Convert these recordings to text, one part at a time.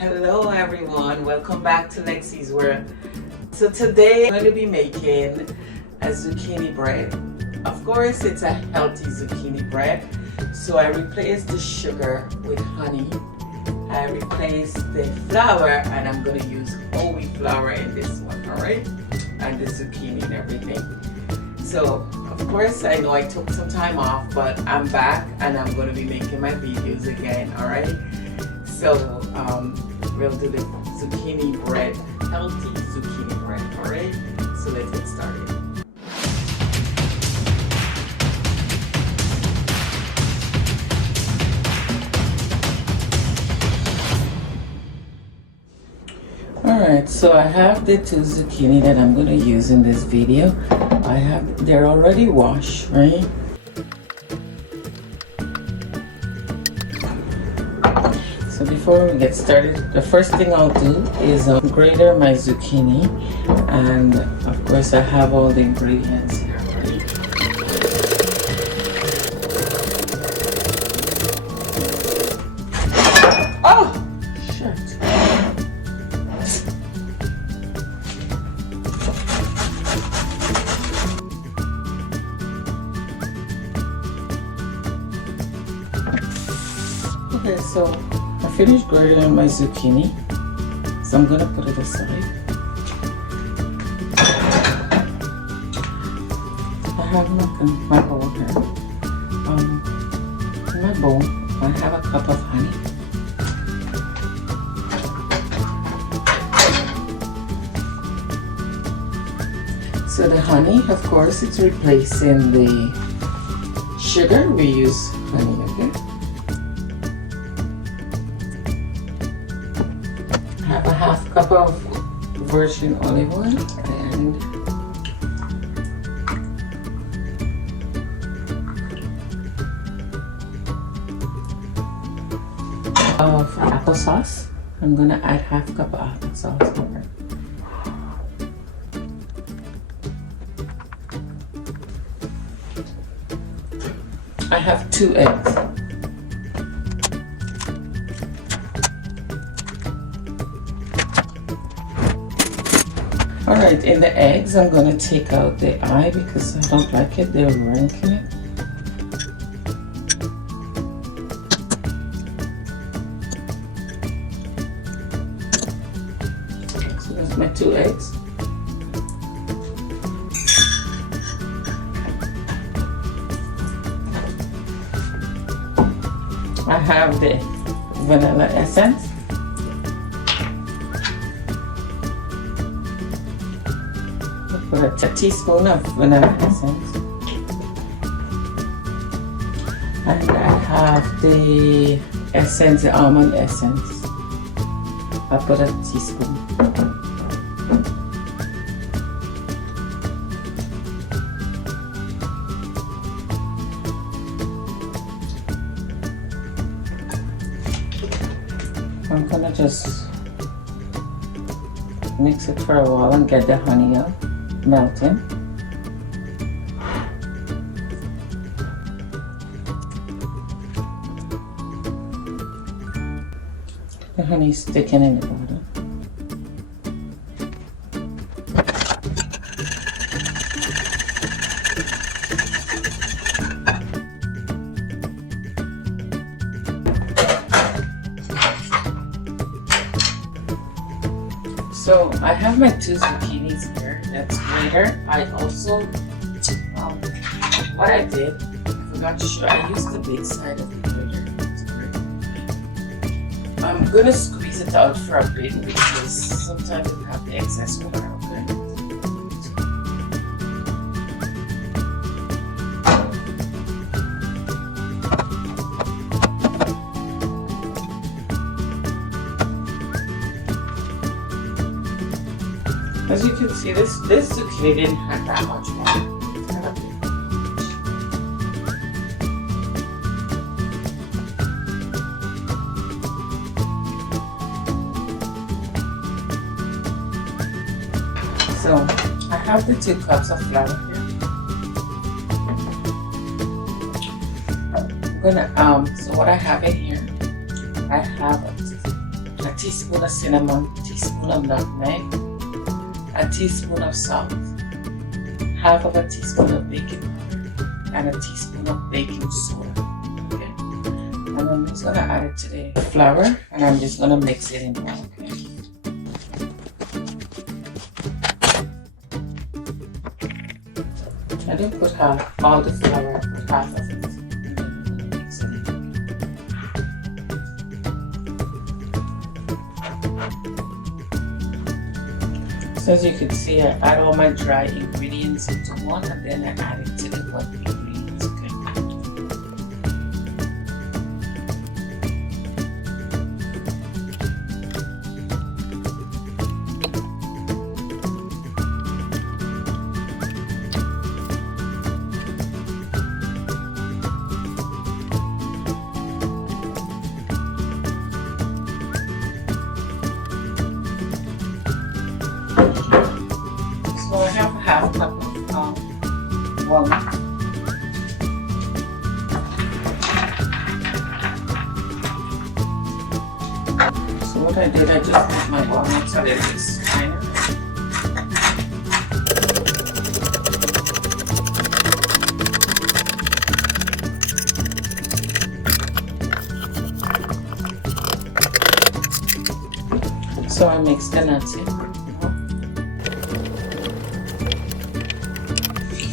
Hello everyone, welcome back to LEXI'S world. So today I'm going to be making a zucchini bread. Of course it's a healthy zucchini bread. So I replaced the sugar with honey. I replaced the flour and I'm going to use whole wheat flour in this one, alright? And the zucchini and everything. So of course I know I took some time off, but I'm back and I'm going to be making my videos again, alright? So we'll do the zucchini bread, healthy zucchini bread, alright? So let's get started. Alright, so I have the two zucchini that I'm going to use in this video. They're already washed, right? So before we get started, the first thing I'll do is grater my zucchini, and of course I have all the ingredients here already. Oh, shit. Okay, so I finished grating my zucchini, so I'm going to put it aside. I have my bowl here. In my bowl, I have a cup of honey. So the honey, of course, it's replacing the sugar. We use honey, okay? I have a half cup of virgin olive oil and of applesauce. I'm gonna add half cup of applesauce here. I have 2 eggs. Alright, in the eggs I'm going to take out the eye because I don't like it, they're wrinkling it. So that's my 2 eggs. I have the vanilla essence. Put a teaspoon of vanilla essence. And I have the essence, the almond essence. I put a teaspoon. I'm gonna just mix it for a while and get the honey out, melting. The honey is sticking in the bottom. So I have my 2 zucchinis here. That's grater. I also, what I did, I forgot to show. I used the big side of the grater. I'm gonna squeeze it out for a bit because sometimes you have the excess water. Okay. As you can see, this zucchini didn't have that much water. It's kind of big. So I have the 2 cups of flour here. I'm gonna so what I have in here, I have a teaspoon of cinnamon, a teaspoon of nutmeg, a teaspoon of salt, half of a teaspoon of baking powder, and a teaspoon of baking soda. Okay, and I'm just gonna add it to the flour, and I'm just gonna mix it in now. Okay. I didn't put all the flour, I put half of it. And then I'm gonna mix it in. So as you can see, I add all my dry ingredients into one, and then I add it to the wet ingredients. Okay. So I have a half cup of walnuts. So what I did, I just made my walnuts a little bit finer. So I mixed the nuts in.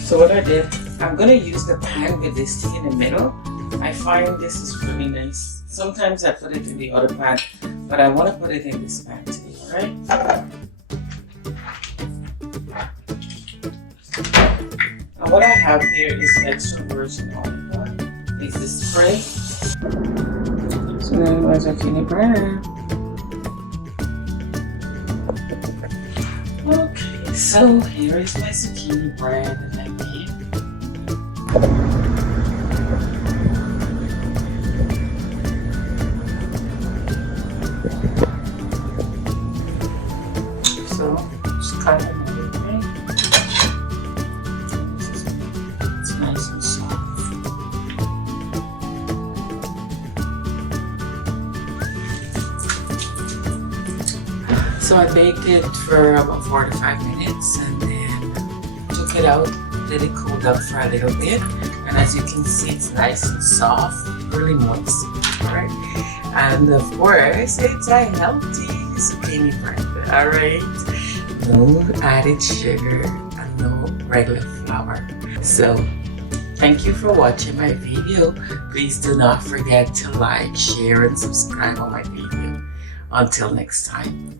So what I did, I'm going to use the pan with this tea in the middle. I find this is really nice. Sometimes I put it in the other pan, but I want to put it in this pan today, alright? And what I have here is extra virgin olive oil. It's the spray. So then my zucchini bread. Okay, so here is my zucchini bread that I made. So just cut it everything. It's nice and soft. So I baked it for about 45 minutes and then took it out, let it cool down for a little bit. And as you can see, it's nice and soft, really moist. Alright. And of course, it's a healthy zucchini bread. Alright. No added sugar and no regular flour. So thank you for watching my video. Please do not forget to like, share, and subscribe on my video. Until next time.